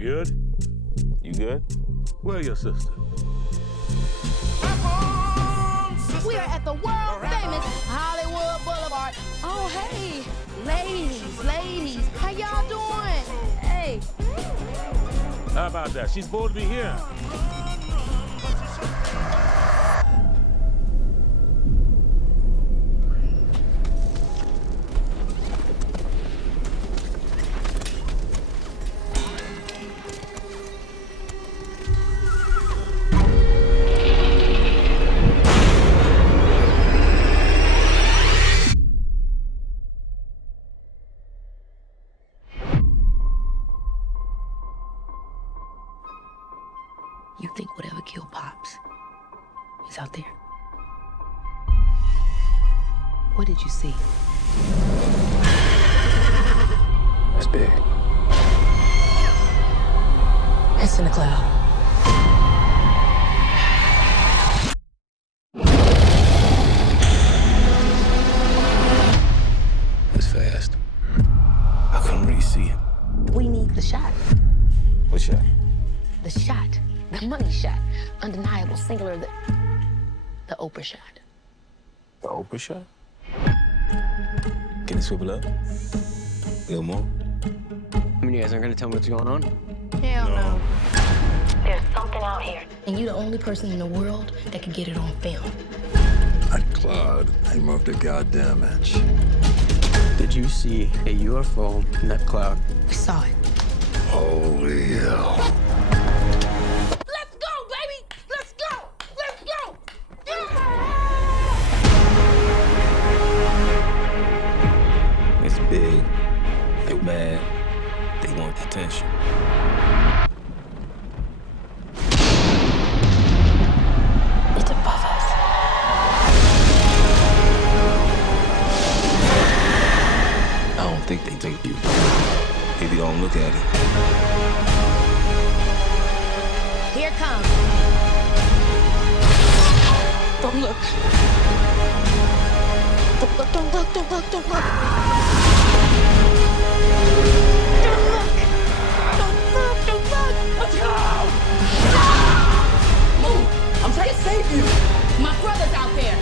You good? You good? Where's your sister? We are at the world famous Hollywood Boulevard. Oh, hey, ladies, how y'all doing? Hey. How about that? She's supposed to be here. You think whatever killed Pops is out there? What did you see? That's big. It's in the cloud. It's fast. I couldn't really see it. We need the shot. What shot? The shot. The money shot. Undeniable, singular, the Oprah shot. The Oprah shot? Can it swivel up? A little more? I mean, you guys aren't gonna tell me what's going on? Hell no. There's something out here. And you're the only person in the world that can get it on film. That cloud, they moved a goddamn inch. Did you see a UFO in that cloud? We saw it. Holy hell. Let's go, baby! Let's go! Let's go! It's big. They mad. They want attention. It's above us. I don't think they take you. If you don't look at it. Here it comes. Don't look. Don't look, don't look, don't look, don't look. Don't look. Don't look, don't look. Let's go! Move! I'm trying to save you. My brother's out there.